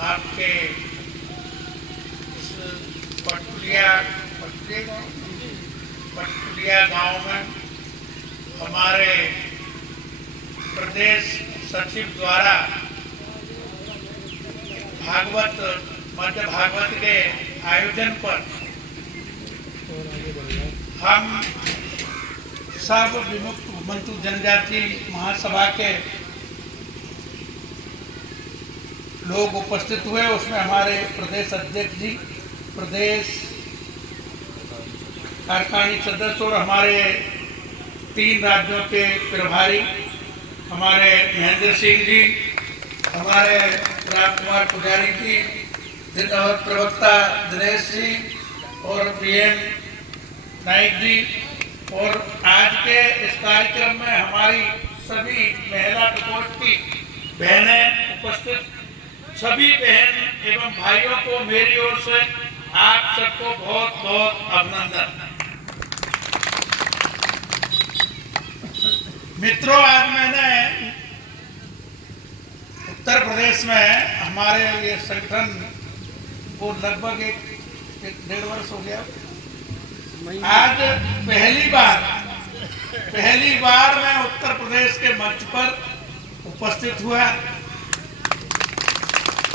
आपके इस पटकुलिया गांव में हमारे प्रदेश सचिव द्वारा मध्य भागवत के आयोजन पर हम सब विमुक्त घुमंतु जनजाति महासभा के लोग उपस्थित हुए। उसमें हमारे प्रदेश अध्यक्ष जी, प्रदेश कार्यकारिणी सदस्य और हमारे 3 राज्यों के प्रभारी हमारे महेंद्र सिंह जी, हमारे राम कुमार पुजारी जी और प्रवक्ता दिनेश जी और पीएम नाइक जी। और आज के इस कार्यक्रम में हमारी सभी महिला प्रकोष्ठ की बहनें उपस्थित, सभी बहन एवं भाइयों को मेरी ओर से आप सबको बहुत बहुत अभिनंदन। मित्रों, आज मैंने उत्तर प्रदेश में हमारे ये संगठन को लगभग एक 1.5 वर्ष हो गया। आज पहली बार मैं उत्तर प्रदेश के मंच पर उपस्थित हुआ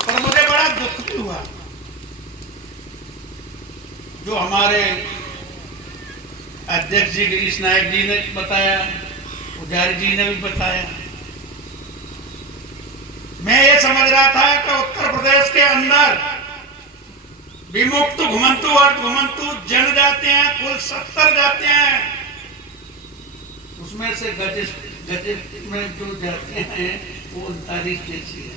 और मुझे बड़ा दुख भी हुआ। जो हमारे अध्यक्ष जी गिरीश नायक जी ने बताया, पुजारी जी ने भी बताया, मैं ये समझ रहा था कि उत्तर प्रदेश के अंदर विमुक्त घुमंतु और घुमंतु जनजातियां कुल 70 जातियां हैं। उसमें से गजट में जो जातियां हैं वो 39 जैसी है।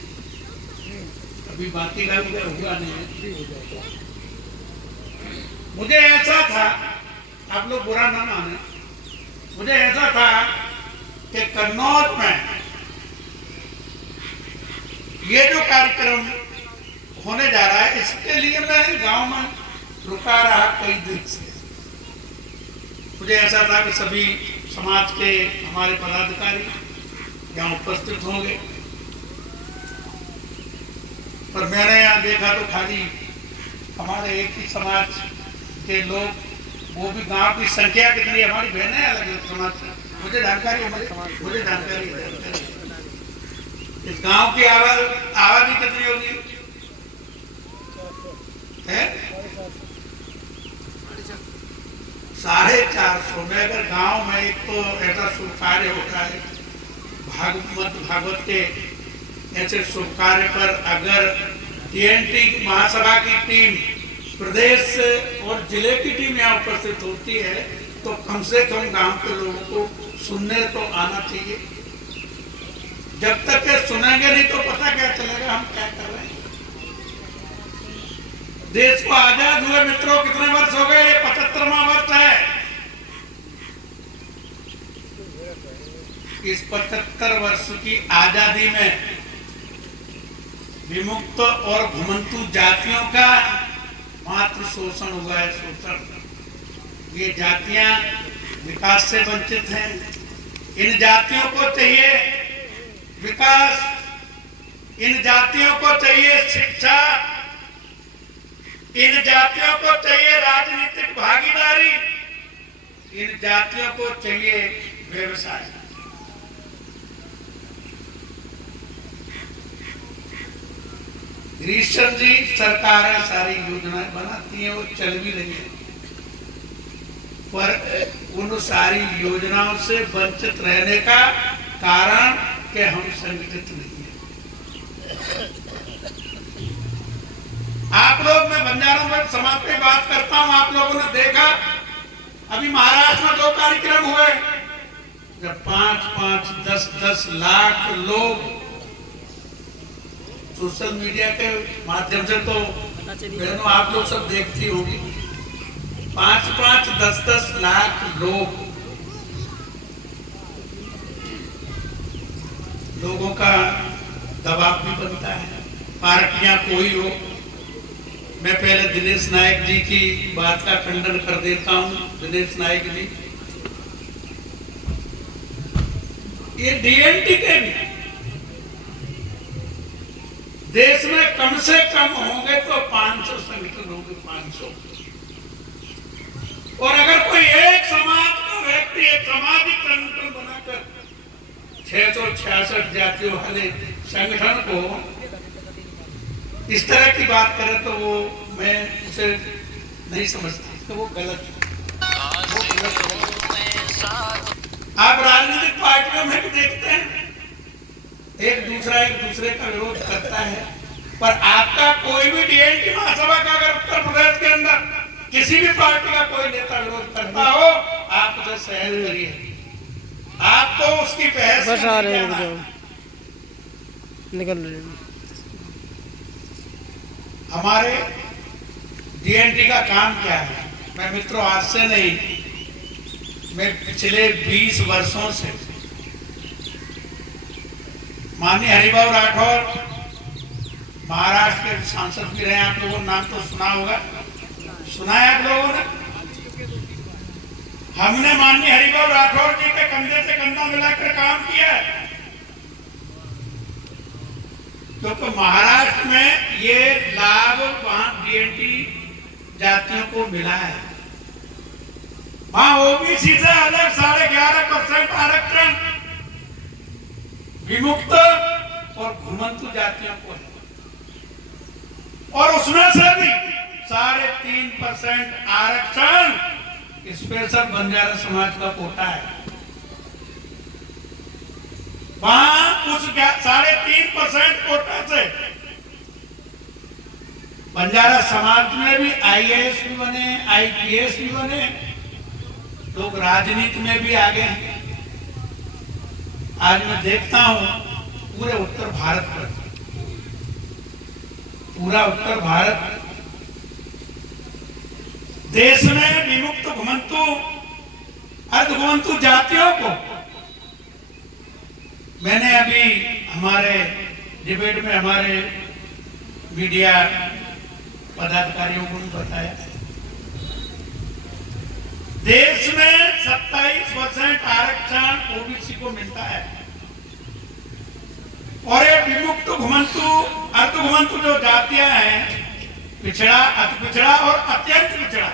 अभी बाकी का हुआ नहीं है। मुझे ऐसा था, आप लोग बुरा ना माने, मुझे ऐसा था कि कन्नौज में ये जो कार्यक्रम होने जा रहा है, इसके लिए मैं गांव में रुका रहा कई दिन से। मुझे ऐसा था कि सभी समाज के हमारे पदाधिकारी यहाँ उपस्थित होंगे, पर मैंने यहाँ देखा तो खाली हमारे एक ही समाज के लोग, वो भी गांव की संख्या कितनी, हमारी बहनें अलग अलग समाज से, मुझे जानकारी है। इस गांव की आबादी कितनी होगी? 450 में। अगर गांव में एक तो ऐसा शुभ कार्य होता है, भागवत के ऐसे शुभ कार्य पर अगर TNT महासभा की टीम, प्रदेश और जिले की टीम यहाँ उपस्थित होती है, तो कम से कम गांव के लोगों को सुनने तो आना चाहिए। जब तक के सुनेंगे नहीं तो पता क्या चलेगा हम क्या कर रहे हैं। देश को आजाद हुए मित्रों कितने वर्ष हो गए? ये 75वां वर्ष है। इस 75 वर्ष की आजादी में विमुक्त और घुमंतु जातियों का मात्र शोषण हुआ है, शोषण। ये जातियां विकास से वंचित हैं। इन जातियों को चाहिए विकास, इन जातियों को चाहिए शिक्षा, इन जातियों को चाहिए राजनीतिक भागीदारी, इन जातियों को चाहिए व्यवसाय। गिरीश जी सरकारें सारी योजनाएं बनाती हैं, वो चल भी रही है, पर उन सारी योजनाओं से वंचित रहने का कारण कि हम संगठित नहीं है। आप लोग, मैं बंजारों में समाज पे बात करता हूं, आप लोगों ने देखा अभी महाराष्ट्र में 2 कार्यक्रम हुए, जब 5-5, 10-10 लाख लोग सोशल मीडिया के माध्यम से, तो बहनों आप लोग सब देखती होगी, 5-5, 10-10 लाख लोगों का दबाव भी बनता है। पार्टियां कोई हो, मैं पहले दिनेश नायक जी की बात का खंडन कर देता हूं। दिनेश नायक जी ये DNT के भी देश में कम से कम होंगे तो 500 संगठन होंगे, 500। और अगर कोई एक समाज का व्यक्ति एक सामाजिक संगठन बनाकर 666 जातियों वाले संगठन को इस तरह की बात करे तो वो मैं उसे नहीं समझता, तो वो गलत है। आप राजनीतिक पार्टियों में भी देखते हैं एक दूसरे का विरोध करता है, पर आपका कोई भी डीएनटी महासभा का अगर उत्तर प्रदेश के अंदर किसी भी पार्टी का कोई नेता विरोध करता हो, आप उसे सहन करिए, आप तो उसकी बहस बस आ रहे हैं निकल रहे हैं। हमारे डीएनटी का काम क्या है? मैं मित्रों आज से नहीं, मैं पिछले 20 वर्षों से माननीय हरिभाऊ राठौर महाराष्ट्र के सांसद भी रहे, आप लोगों ने नाम तो सुना होगा, सुना है आप लोगों ने। हमने माननीय हरिभाऊ राठौर जी के कंधे से कंधा मिलाकर काम किया है, क्योंकि महाराष्ट्र में ये लाभ वहां डीएनटी जातियों को मिला है। वहां ओबीसी से अलग 11.5% आरक्षण विमुक्त और घुमंतु जातियों को है, और उसमें से भी 3.5% आरक्षण स्पेशल बंजारा समाज का कोटा है। वहां उस 3.5% कोटा से बंजारा समाज में भी आईएएस भी बने, आईपीएस भी बने, लोग राजनीति में भी आगे हैं। आज मैं देखता हूं पूरे उत्तर भारत पर, पूरा उत्तर भारत देश में विमुक्त घुमंतु अर्धघुमंतु जातियों को, मैंने अभी हमारे डिबेट में हमारे मीडिया पदाधिकारियों को भी बताया, देश में 27% आरक्षण ओबीसी को मिलता है, और ये विमुक्त घुमंतु अर्धघुमंतु जो जातियां हैं, पिछड़ा, अति पिछड़ा और अत्यंत पिछड़ा,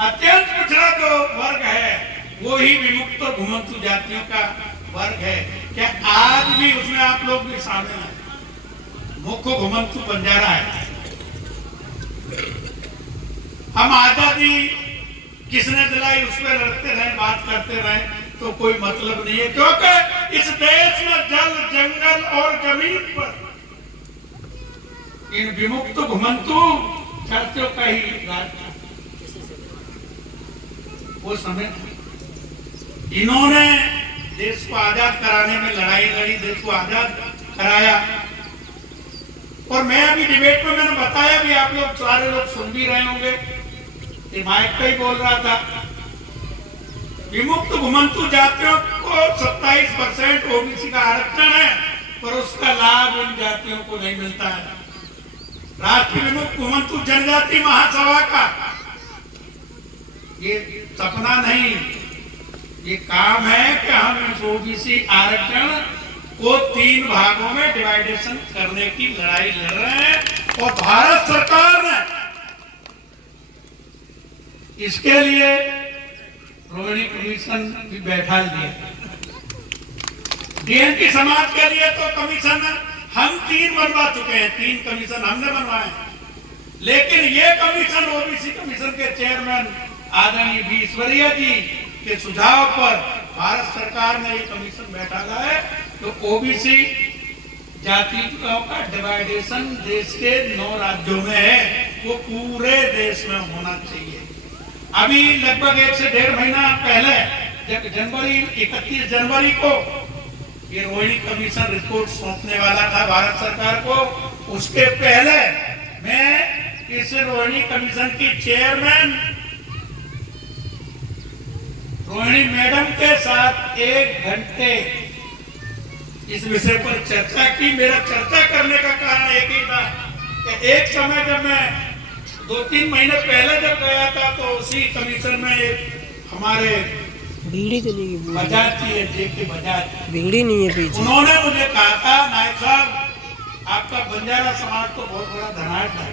अत्यंत पिछड़ा जो वर्ग है वो ही विमुक्त घुमंतु जातियों का वर्ग है। क्या आज भी उसमें आप लोग भी शामिल हैं? मुख्य घुमंतु बंजारा है। हम आजादी किसने दिलाई उस पर लड़ते रहे, बात करते रहे तो कोई मतलब नहीं है, क्योंकि इस देश में जल, जंगल और जमीन पर इन विमुक्त घुमंतु जातियों का ही राज था। वो समय इन्होंने देश को आजाद कराने में लड़ाई लड़ी, देश को आजाद कराया। और मैं अभी डिबेट में मैंने बताया भी, आप लोग सारे लोग सुन भी रहे होंगे, ये माइक पे ही बोल रहा था, विमुक्त घुमंतु जातियों को 27% ओबीसी का आरक्षण है, पर उसका लाभ इन जातियों को नहीं मिलता है। राष्ट्रीय विमुक्त घुमंतु जनजाति महासभा का ये सपना नहीं, ये काम है कि हम इस ओबीसी आरक्षण को 3 भागों में डिवाइडेशन करने की लड़ाई लड़ रहे हैं, और भारत सरकार ने इसके लिए रोहिणी कमीशन भी बैठा दिया। डीएनटी समाज के लिए तो कमीशन हम 3 बनवा चुके हैं, 3 कमीशन हमने बनवाए, लेकिन ये कमीशन ओबीसी कमीशन के चेयरमैन आदरणीय वी ईश्वरिया जी के सुझाव पर भारत सरकार ने ये कमीशन बैठा है, तो ओबीसी जातियों का डिवाइडेशन देश के 9 राज्यों में है, वो पूरे देश में होना चाहिए। अभी लगभग 1 से 1.5 महीना पहले जब 31 जनवरी को ये रोहिणी कमीशन रिपोर्ट सौंपने वाला था भारत सरकार को, उसके पहले मैं इस रोहिणी कमीशन की चेयरमैन रोहिणी मैडम के साथ 1 घंटे इस विषय पर चर्चा की। मेरा चर्चा करने का कारण एक ही था कि एक समय जब मैं 2-3 महीने पहले जब गया था, तो उसी कमीशन में हमारे भीड़ी चली गई, बजाज थी, जेके बजाज, भीड़ी नहीं है पीछे। उन्होंने मुझे कहा था, नायक साहब आपका बंजारा समाज तो बहुत बड़ा धनाढ़ है।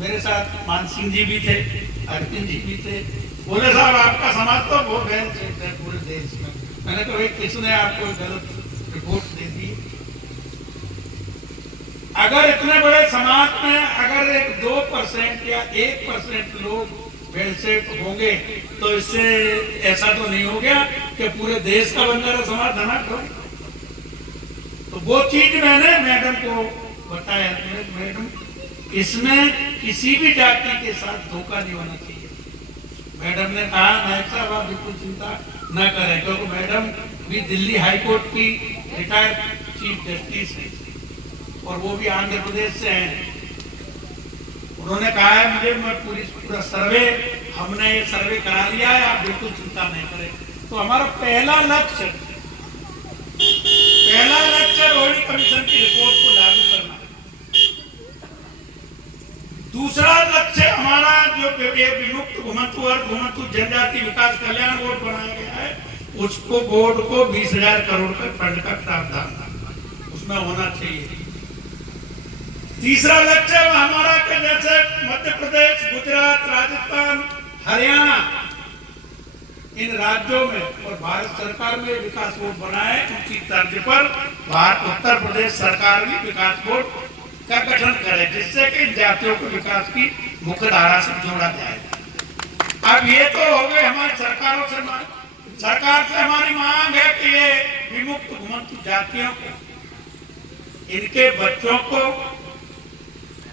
मेरे साथ मान सिंह जी भी थे, अर्जुन जी भी थे। बोले साहब आपका समाज तो बहुत वेल सेट है पूरे देश में। मैंने कहा भाई किसने आपको गलत रिपोर्ट दे दी? अगर इतने बड़े समाज में अगर एक 2% या 1% लोग वेल सेट होंगे तो इससे ऐसा तो नहीं हो गया कि पूरे देश का बंजारा समाज धनाढ़ हो। तो वो चीज मैंने मैडम को बताया, मैडम इसमें किसी भी जाति के साथ धोखा नहीं होना चाहिए। मैडम ने कहा नायक साहब आप बिल्कुल चिंता न करें, क्योंकि मैडम भी दिल्ली हाई कोर्ट की रिटायर्ड चीफ जस्टिस है और वो भी आंध्र प्रदेश से हैं। उन्होंने कहा है मुझे मैं पूरा सर्वे, हमने ये सर्वे करा लिया है, आप बिल्कुल चिंता नहीं करें। तो हमारा पहला लक्ष्य रोहिणी कमीशन की रिपोर्ट को लागू करना। दूसरा लक्ष्य हमारा जो विमुक्त घुमंतु और घुमंतु जनजाति विकास कल्याण बोर्ड बनाया गया है, उसको बोर्ड को 20,000 करोड़ का फंड का प्रावधान उसमें होना चाहिए। तीसरा लक्ष्य हमारा के जैसे मध्य प्रदेश, गुजरात, राजस्थान, हरियाणा इन राज्यों में और भारत सरकार में विकास बोर्ड बनाए, उसी तर्ज पर भारत उत्तर प्रदेश सरकार भी विकास बोर्ड का गठन करे, जिससे कि जातियों को विकास की मुख्य धारा से जोड़ा जाए। अब ये तो हो गए हमारी सरकारों से, सरकार से हमारी मांग है कि ये विमुक्त घुमंतु जातियों को, इनके बच्चों को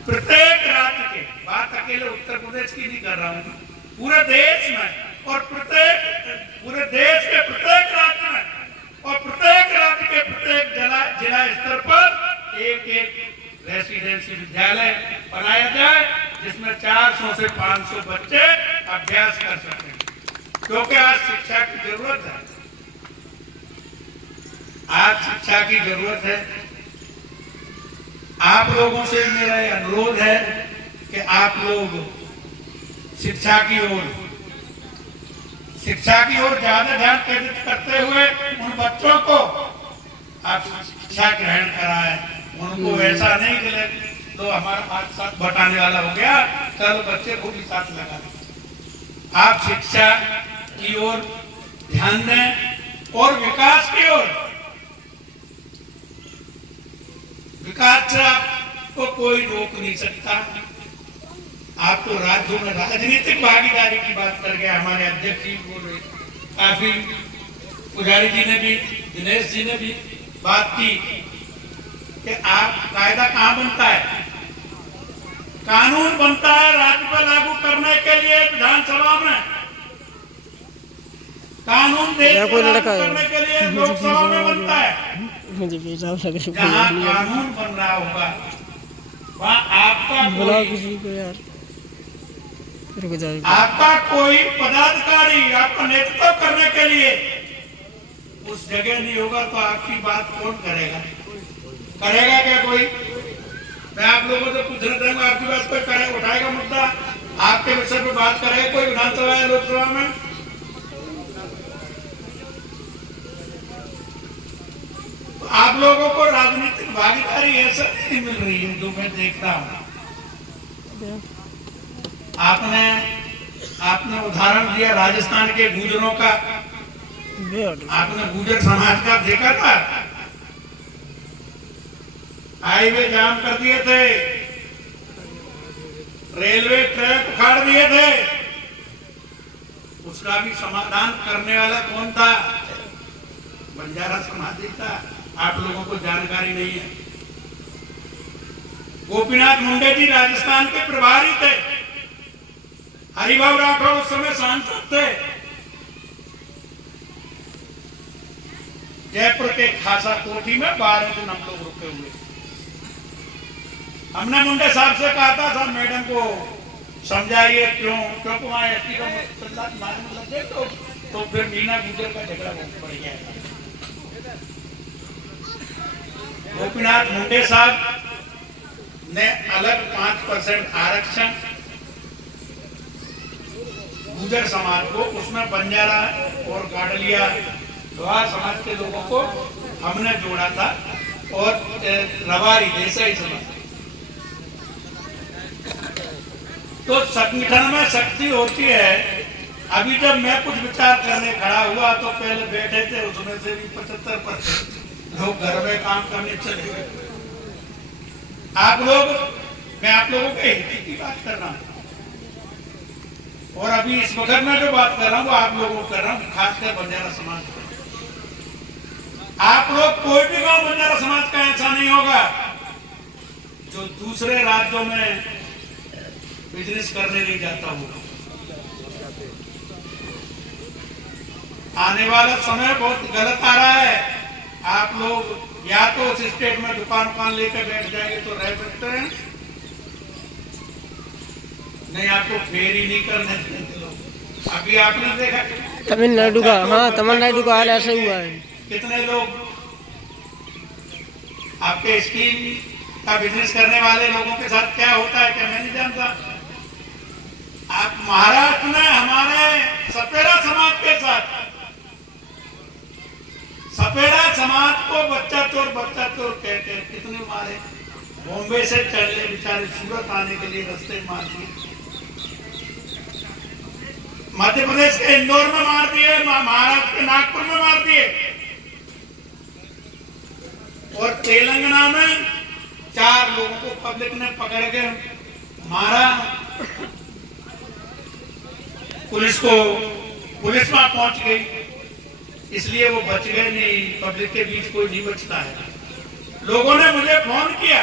प्रत्येक राज्य के, बात अकेले उत्तर प्रदेश की नहीं कर रहा हूँ, पूरे देश में और पूरे देश के प्रत्येक राज्य में और प्रत्येक राज्य के प्रत्येक जिला स्तर पर एक रेसिडेंसी विद्यालय बनाया जाए, जिसमें 400 से 500 बच्चे अभ्यास कर सकें, क्योंकि आज शिक्षा की जरूरत है। आज शिक्षा की जरूरत है। आप लोगों से मेरा अनुरोध है कि आप लोग शिक्षा की ओर ज्यादा ध्यान केंद्रित करते हुए उन बच्चों को आप शिक्षा ग्रहण कराएं। उनको ऐसा नहीं कि तो हमारा हाथ साथ बटाने वाला हो गया, कल बच्चे को भी साथ लगा दें। आप शिक्षा की ओर ध्यान दें और विकास की ओर। विकास से आपको कोई रोक नहीं सकता। आपको राज्यों में राजनीतिक भागीदारी की बात कर गया हमारे अध्यक्ष जी बोल रहे, काफी पुजारी जी ने भी, दिनेश जी ने भी बात की कि आप कायदा कहाँ बनता है, कानून बनता है राज्य पर लागू करने के लिए विधानसभा में, कानून देश पर लागू करने के लिए लोकसभा में बनता है। जहाँ कानून बन रहा होगा वहाँ आपका कोई पदाधिकारी आपका नेतृत्व करने के लिए उस जगह नहीं होगा, तो आपकी बात कौन करेगा? करेगा क्या कोई? मैं आप लोगों से पूछना चाहूंगा, आपकी बात कोई करेगा, उठाएगा मुद्दा, आपके विषय पे बात करेगा कोई विधानसभा या लोकसभा में? आप लोगों को राजनीतिक भागीदारी ऐसा नहीं मिल रही है जो मैं देख रहा हूं। आपने उदाहरण दिया राजस्थान के गुजरों का, आपने गुजर समाज का देखा था, हाईवे जाम कर दिए थे, रेलवे ट्रैक उखाड़ दिए थे, उसका भी समाधान करने वाला कौन था? बंजारा समाज ही था। आप लोगों को जानकारी नहीं है। गोपीनाथ मुंडे जी राजस्थान के प्रभारी थे, हरिभाऊ राठौर उस समय सांसद थे, जयपुर के खासा कोठी में 12 दिन हम लोग रुके हुए। हमने मुंडे साहब से कहा था सर मैडम को समझाइए क्योंकि वहां एसटी का मारने लगे तो फिर मीना गुजर का झगड़ा बढ़ गया। गोपीनाथ मुंडे साहब ने अलग 5% आरक्षण गुजर समाज को, उसमें बंजारा और गाडलिया लोहार समाज के लोगों को हमने जोड़ा था, और रबारी देसाई समाज। तो संगठन में शक्ति होती है। अभी जब मैं कुछ विचार करने खड़ा हुआ तो पहले बैठे थे, उसमें से भी 75% लोग घर में काम करने चले गए। मैं आप लोगों के हित की बात कर रहा हूँ, और अभी इस वक्त में जो बात कर रहा हूँ वो आप लोगों को कर रहा हूँ, खासकर बंजारा समाज का। आप लोग कोई भी गांव बंजारा समाज का ऐसा नहीं होगा जो दूसरे राज्यों में बिजनेस करने नहीं जाता होगा। आने वाला समय बहुत गलत आ रहा है। आप लोग या तो उस स्टेट में दुकान लेकर बैठ जाएंगे तो रह सकते हैं, नहीं आपको फेरी नहीं करने देते लोग। अभी आपने देखा तमिलनाडु का, हाँ तमिलनाडु का हाल ऐसा हुआ है। कितने लोग आपके स्कीम का बिजनेस करने वाले लोगों के साथ क्या होता है क्या मैं नहीं जानता। आप महाराष्ट्र में हमारे सपेरा समाज के साथ, सपेरा समाज को बच्चा चोर कहते हैं, कितने मारे। बॉम्बे से चले बेचारे सूरत आने के लिए रास्ते मार दिए, मध्य प्रदेश के इंदौर में मार दिए, महाराष्ट्र के नागपुर में मार दिए, और तेलंगाना में 4 लोगों को पब्लिक ने पकड़ के मारा। पुलिस वहां पहुंच गई, इसलिए वो बच गए नहीं। पब्लिक के बीच कोई नहीं बचता है। लोगों ने मुझे फोन किया,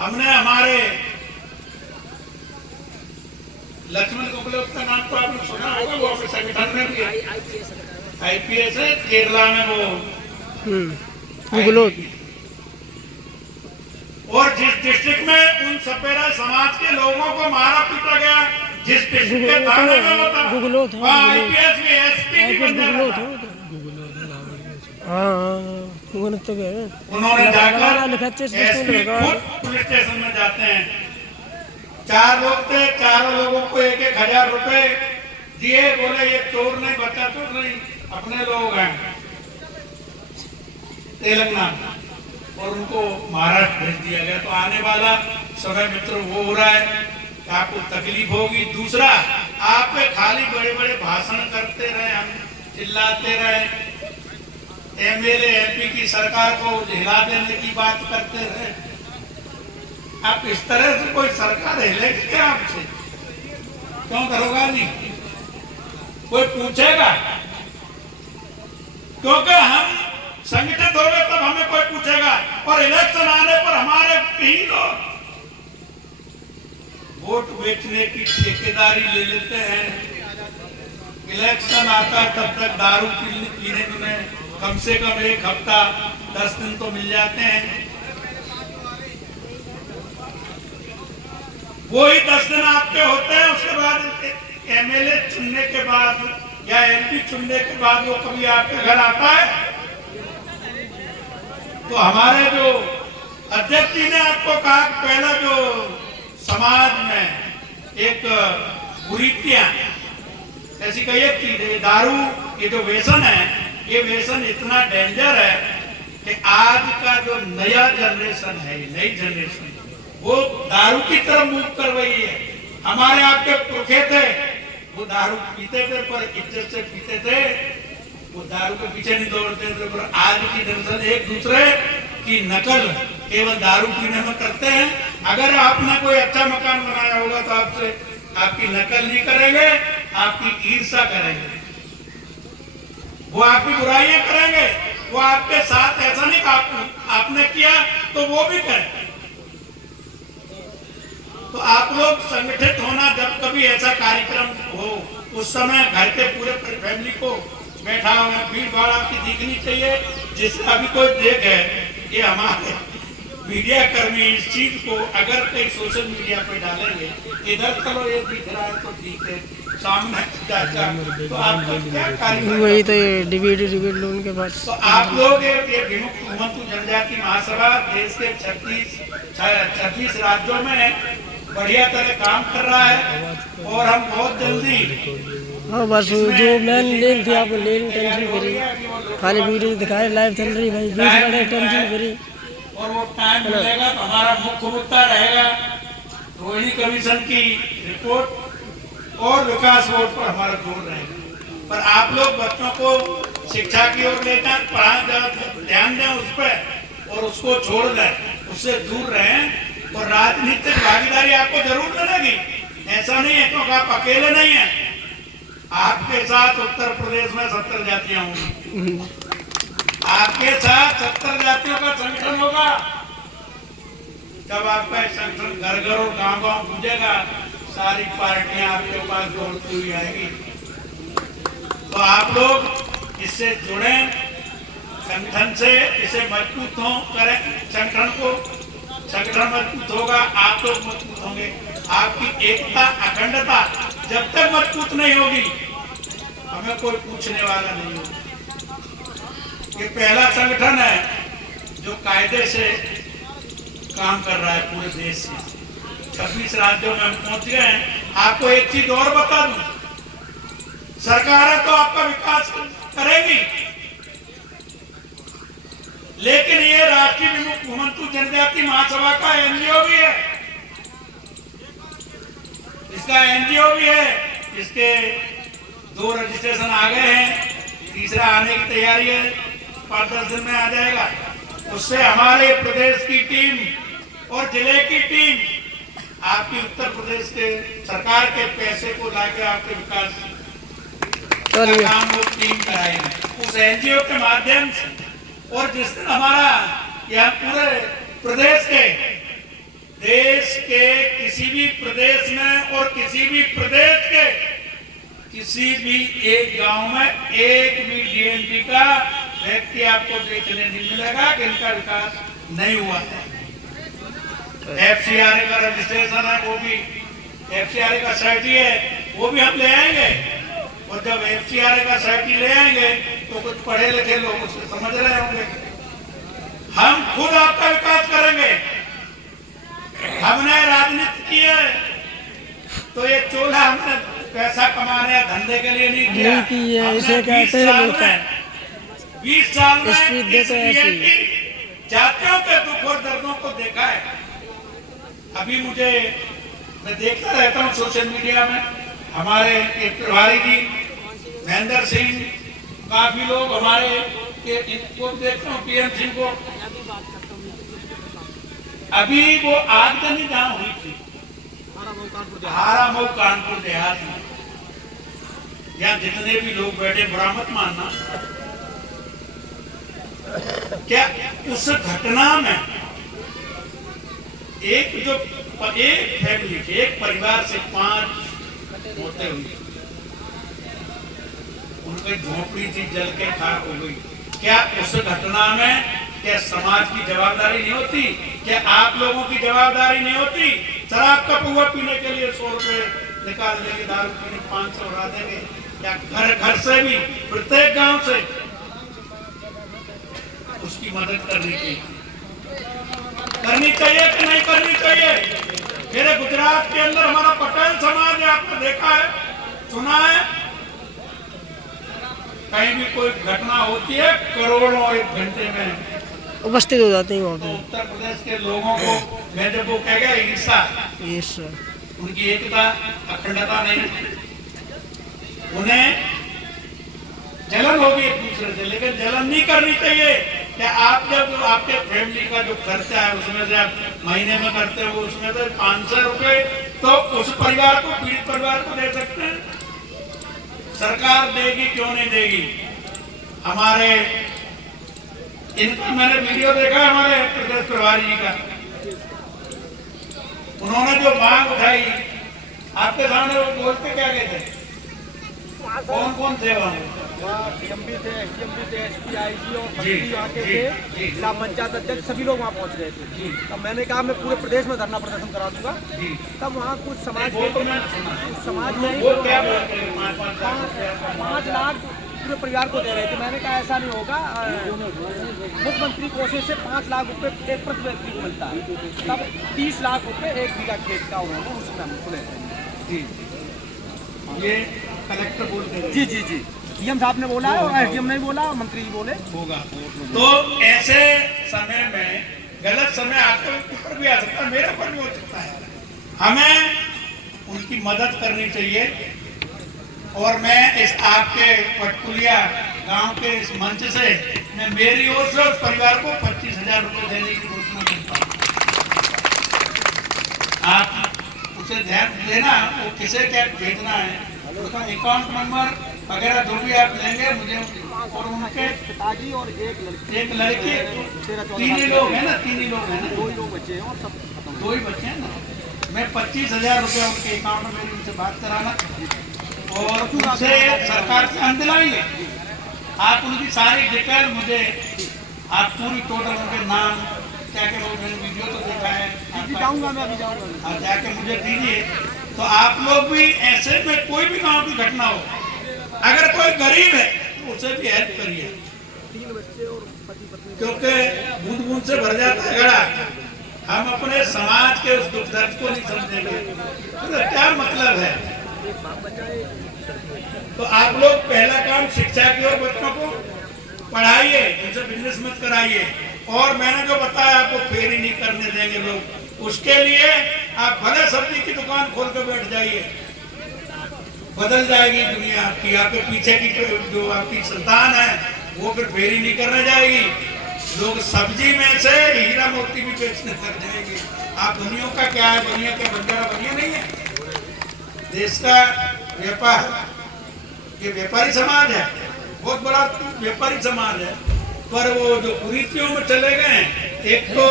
हमने हमारे लक्ष्मण गोखले का नाम तो आपने सुना होगा, वो अपने संगठन में भी IPS है, केरला में वो गुगलोत। और जिस डिस्ट्रिक्ट में उन सपेरा समाज के लोगों को मारा पीटा गया, जिस डिस्ट्रिक्ट के थाने में होता गुगलोत, IPS भी SP भी बन गुगलोत जाता। गुगलोत तो गए। उन्होंने जाकर लिखा SP खुद पुलिस स्टेशन में जाते हैं। 4 लोग थे, चारों लोगों को 1-1 हजार रुपए दिए, बोले ये चोर नहीं, बच्चा चोर नहीं, अपने लोग हैं तेलंगाना, और उनको महाराष्ट्र भेज दिया गया। तो आने वाला समय मित्रों वो हो रहा है कि आपको तकलीफ होगी। दूसरा, आप पे खाली बड़े बड़े भाषण करते रहे, हम चिल्लाते रहे, MLA MP की सरकार को हिला देने की बात करते रहे। आप इस तरह से कोई सरकार हिलेगी क्या आपसे? क्यों करोगा नहीं? कोई पूछेगा? क्योंकि हम संगठित हो गए तब हमें कोई पूछेगा, और इलेक्शन आने पर हमारे ही लोग वोट बेचने की ठेकेदारी ले लेते हैं। इलेक्शन आता तब तक दारू पीने में कम से कम 1 हफ्ता 10 दिन तो मिल जाते हैं। वही 10 दिन आपके होते हैं, उसके बाद MLA चुनने के बाद या MP चुनने के बाद वो कभी आपके घर आता है? तो हमारे जो अध्यक्ष जी ने आपको कहा कि पहला जो समाज में एक कुरीतियां ऐसी कई एक चीज है, दारू, ये जो व्यसन है, ये व्यसन इतना डेंजर है कि आज का जो नया जनरेशन है, नई जनरेशन, वो दारू की तरफ मूव कर रही है। हमारे आपके पुरखे थे, वो दारू पीते थे पर इज्जत से पीते थे, वो दारू के पीछे नहीं दौड़ते थे। पर आज की जनरेशन एक दूसरे की नकल केवल दारू पीने में करते हैं। अगर आपने कोई अच्छा मकान बनाया होगा तो आपसे आपकी नकल नहीं करेंगे, आपकी ईर्ष्या करेंगे, वो आपकी बुराइयां करेंगे, वो आपके साथ ऐसा नहीं कि आपने किया तो वो भी करें। तो आप लोग संगठित होना, जब कभी ऐसा कार्यक्रम हो उस समय घर के पूरे फैमिली को बैठा हुआ भीड़ भाड़ आपकी दिखनी चाहिए, जिससे अभी कोई देखे ये हमारे मीडिया कर्मी इस चीज को अगर कहीं सोशल मीडिया पे डालेंगे, इधर चलो ये दिख रहा है तो ठीक है, सामने तो आपका क्या कार्यक्रम? वही तो ये डिबेट लोन के बाद। तो आप लोग ये विमुक्त घुमंतु जनजाति महासभा देश के 36 राज्यों में बढ़िया तरह काम कर रहा है, और हम बहुत जल्दी हाँ बस वो जो मेन लिंक थी आपको लेनी टेंशन फ्री, खाली वीडियो दिखाए लाइव चल रही भाई, बीच बड़े टेंशन फ्री। और वो टाइम मिलेगा तो हमारा मुख्य मुद्दा रहेगा रोहिणी कमीशन की रिपोर्ट और विकास बोर्ड पर हमारा जोर रहेगा। पर आप लोग बच्चों को शिक्षा की ओर ले जाए, ध्यान दें उस पर और उसको छोड़ दें, उससे दूर रहें। और राजनीतिक भागीदारी आपको जरूर मिलेगी, ऐसा नहीं है क्योंकि आप अकेले नहीं हैं। आपके साथ उत्तर प्रदेश में 70 जातियां होंगी, आपके साथ 70 जातियों का संगठन होगा। जब आपका संगठन घर घर और गांव गांव गूंजेगा, सारी पार्टियां आपके पास दौड़ती हुई आएगी। तो आप लोग इससे जुड़े, संगठन से इसे मजबूत हो करें, संगठन मजबूत होगा, आप लोग मजबूत होंगे। आपकी एकता अखंडता जब तक मजबूत नहीं होगी, हमें कोई पूछने वाला नहीं होगा। ये पहला संगठन है जो कायदे से काम कर रहा है पूरे देश में। 26 राज्यों में हम पहुंच गए हैं। आपको एक चीज और बता दूं, सरकारें तो आपका विकास करेगी, लेकिन ये राष्ट्रीय विमुक्त जनजाति महासभा का एनजीओ भी है, इसका एनजीओ भी है। इसके 2 रजिस्ट्रेशन आ गए हैं, तीसरा आने की तैयारी है, 5-10 दिन में आ जाएगा। उससे हमारे प्रदेश की टीम और जिले की टीम आपकी उत्तर प्रदेश के सरकार के पैसे को लाके आपके विकास का काम वो टीम कराएगी उस एनजीओ के माध्यम से। और जिस दिन हमारा यह पूरे प्रदेश के, देश के किसी भी प्रदेश में और किसी भी प्रदेश के किसी भी एक गांव में एक भी डीएनटी का व्यक्ति आपको देखने नहीं मिलेगा कि इनका विकास नहीं हुआ है। एफसीआरए का रजिस्ट्रेशन है, वो भी एफसीआरए का सर्टी है, वो भी हम ले आएंगे। और जब एफसीआरए का सर्टी ले आएंगे तो कुछ पढ़े लिखे लोग उसको समझ रहे होंगे। हम खुद आपका विकास करेंगे। हमने राजनीति की है तो ये चोला हमने पैसा कमाने या धंधे के लिए नहीं किया। इसे कहते हैं 20 साल में जातियों के दुख और दर्दों को देखा है। अभी मैं देखता रहता हूँ सोशल मीडिया में, हमारे एक प्रभारी जी महेंद्र सिंह, काफी लोग हमारे इनको देखता हूँ, पीएम सिंह को। अभी वो आगजनी जहां हुई थी हारामऊ कानपुर देहात में, यहाँ जितने भी लोग बैठे बुरा मत मानना, क्या उस घटना में एक फैमिली के, एक परिवार से 5 मौतें हुई, उनकी झोपड़ी थी जल के खाक हो गई। क्या उस घटना में क्या समाज की जवाबदारी नहीं होती? क्या आप लोगों की जवाबदारी नहीं होती? शराब का पुआ पीने के लिए 100 रुपए निकाल लेंगे, दारू पीने 500 उड़ा देंगे। क्या घर घर से भी, प्रत्येक गांव से उसकी मदद करनी चाहिए कि नहीं करनी चाहिए? मेरे गुजरात के अंदर हमारा पटेल समाज है, आपने देखा है, सुना है, कहीं भी कोई घटना होती है करोड़ों एक घंटे में उपस्थित हो जाते हैं वहाँ तो पे। उत्तर प्रदेश के लोगों को मैं जब वो कह गया ईर्षा, उनकी एकता अखंडता नहीं, उन्हें जलन होगी एक दूसरे से, लेकिन जलन नहीं करनी चाहिए। क्या आप जब आपके फैमिली का जो खर्चा है उसमें से आप महीने में करते हो, उसमें से 500 रुपए तो उस परिवार को, पीड़ित परिवार को दे सकते हैं। सरकार देगी क्यों नहीं देगी? हमारे इनका मैंने वीडियो देखा हमारे प्रदेश प्रभारी जी का, उन्होंने जो मांग उठाई आपके सामने, वो बोलते क्या गए थे? कौन कौन थे वहाँ? डीएम थे, एसडीएम थे, एसपी, आईजी और मंत्री वहाँ के थे, जिला पंचायत अध्यक्ष, सभी लोग वहाँ पहुँच रहे थे। तब मैंने कहा मैं पूरे प्रदेश में धरना प्रदर्शन करा दूंगा। तब वहाँ कुछ समाज में 5 लाख पूरे परिवार को दे रहे थे। मैंने कहा ऐसा नहीं होगा, मुख्यमंत्री कोषागार से 5 लाख रुपए एक प्रति व्यक्ति को मिलता है। तब 30 लाख रुपए 1 बीघा खेत का उन्होंने उसमें हम खुले थे। ये कलेक्टर बोल के जी जी जी, सीएम साहब ने बोला है और एसडीएम ने बोला, मंत्री जी बोले होगा। तो ऐसे समय में गलत समय आपके ऊपर भी आ सकता है, मेरे ऊपर भी हो सकता है। हमें उनकी मदद करनी चाहिए। और मैं इस आपके पटकुलिया गांव के इस मंच से मैं मेरी ओर से उस परिवार को 25,000 रुपए देने की घोषणा करता हूँ। आप उसे ध्यान देना, वो किसे क्या भेजना है, उसका अकाउंट नंबर वगैरह जो भी आप लेंगे मुझे, और उनके पिताजी और एक लड़की 3 ही लोग हैं ना, 3 ही लोग हैं ना, 2 ही लोग बच्चे हैं और सब खत्म। 2 ही बच्चे हैं ना। मैं 25,000 रुपया उनके अकाउंट में मेरी उनसे बात कराना और उनसे सरकार से हम दिलाएंगे। आप उनकी सारी डिटेल मुझे, आप पूरी टोटल उनके नाम क्या क्या, मैंने वीडियो तो देखा है, अभी जाऊंगा मैं, अभी जाऊंगा। आप जाके मुझे दीजिए। तो आप लोग भी ऐसे में कोई भी गांव की घटना हो, अगर कोई गरीब है तो उसे भी हेल्प करिए, 3 बच्चे और पति पत्नी। क्योंकि बूंद बूंद से भर जाता है घड़ा। हम अपने समाज के उस दुख दर्द को नहीं समझेंगे तो क्या मतलब है। तो आप लोग पहला काम शिक्षा की ओर बच्चों को पढ़ाइए, उनसे बिजनेस मत कराइए। और मैंने जो बताया आपको फेरी नहीं करने देंगे लोग, उसके लिए आप भले सब्जी की दुकान खोल कर बैठ जाइए, बदल जाएगी दुनिया आपकी। आपके पीछे की जो आपकी संतान है वो फिर फेरी नहीं करने जाएगी, लोग सब्जी में से हीरा मोती भी बेचने लग जाएंगे। आप दुनिया का क्या है, दुनिया के बंजारा बनिया नहीं है। देश का व्यापार, ये व्यापारी समाज है, बहुत बड़ा व्यापारी समाज है। पर वो जो कुरीतियों में चले गए, एक तो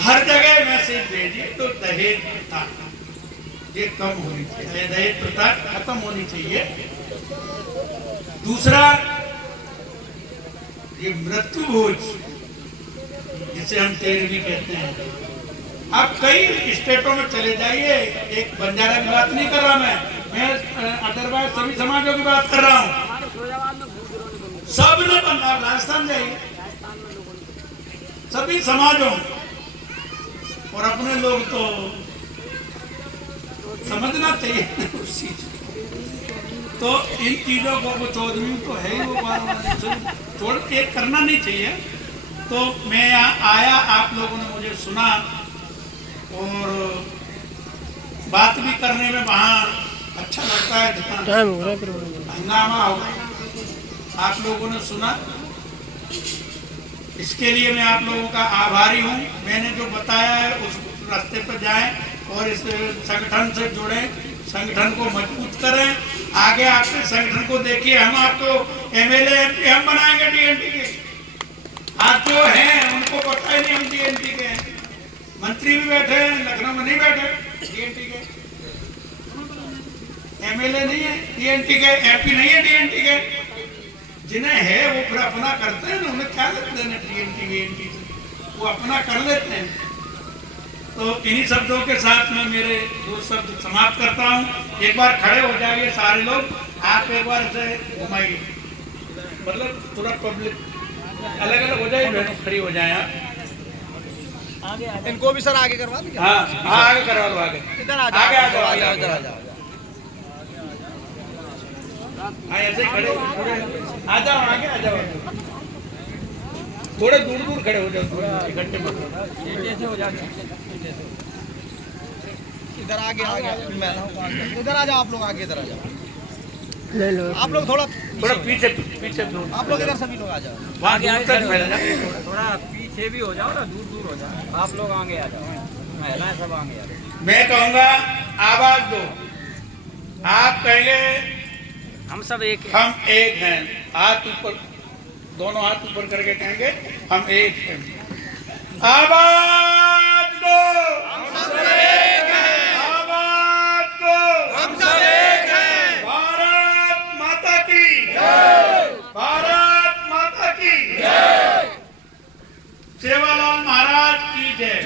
हर जगह मैसेज भेजिए तो दहेज प्रथा ये कम होनी चाहिए, दहेज प्रथा खत्म होनी चाहिए। दूसरा, ये मृत्यु भोज जिसे हम तेरहवीं कहते हैं, आप कई स्टेटों में चले जाइए, एक बंजारा की बात नहीं कर रहा मैं अदरवाइज सभी समाजों की बात कर रहा हूँ। सब ने बंदा, राजस्थान जाइए, सभी समाजों और अपने लोग तो समझना चाहिए उस चीज। तो इन चीजों को वो 14वीं तो है ही, वो छोड़ के करना नहीं चाहिए। तो मैं यहाँ आया, आप लोगों ने मुझे सुना और बात भी करने में वहाँ अच्छा लगता है। हंगामा होगा, आप लोगों ने सुना, इसके लिए मैं आप लोगों का आभारी हूँ। मैंने जो बताया है उस रास्ते पर जाएं और इस संगठन से जुड़े, संगठन को मजबूत करें। आगे आपके संगठन को देखिए, हम आपको एमएलए एमपी हम बनाएंगे डीएनटी के। आज जो हैं उनको पता ही नहीं हम डीएनटी के हैं। मंत्री भी बैठे हैं, लखनऊ में नहीं बैठे डीएनटी के, एमएलए नहीं है डीएनटी के, एमपी नहीं है डीएनटी के। जिन्हें है वो फिर अपना करते हैं ना, उन्हें क्या लगता है डीएनटी वीएनटी, वो अपना कर लेते हैं। तो इन्हीं शब्दों के साथ मैं मेरे 2 शब्द समाप्त करता हूँ। एक बार खड़े हो जाइए सारे लोग, आप एक बार इसे घुमाइए, मतलब थोड़ा पब्लिक अलग अलग हो जाए, खड़ी हो जाए आप। इनको भी सर आगे करवा देंगे। हाँ हाँ, आगे करवा दो, आगे इधर आ आगे आ जाओ, इधर आ जाओ। हाँ ऐसे ही खड़े थोड़े आ जाओ, आगे आ जाओ, थोड़े दूर दूर खड़े हो जाओ, घंटे में जैसे हो जाए इधर आगे आगे, इधर आ जाओ आप लोग, आगे इधर आ जाओ, ले लो आप लोग थोड़ा पीछे पीछे दूर, आप लोग इधर सभी लोग आ जाओ, वहाँ दूर तक मिल जाए। थोड़ा पीछे भी हो जाओ ना, दूर दूर हो जाओ। आप लोग आगे आ जाओ, महिलाएं सब आगे आ जाओ। मैं कहूँगा आवाज दो, आप कहेंगे हम सब एक हैं। हम एक हैं, हाथ ऊपर, दोनों हाथ ऊपर करके कहेंगे हम एक हैं। आवाज दो, हम सब एक हैं। आवाज दो, हम सब एक हैं। भारत माता की जय, भारत माता की जय, सेवालाल महाराज की जय।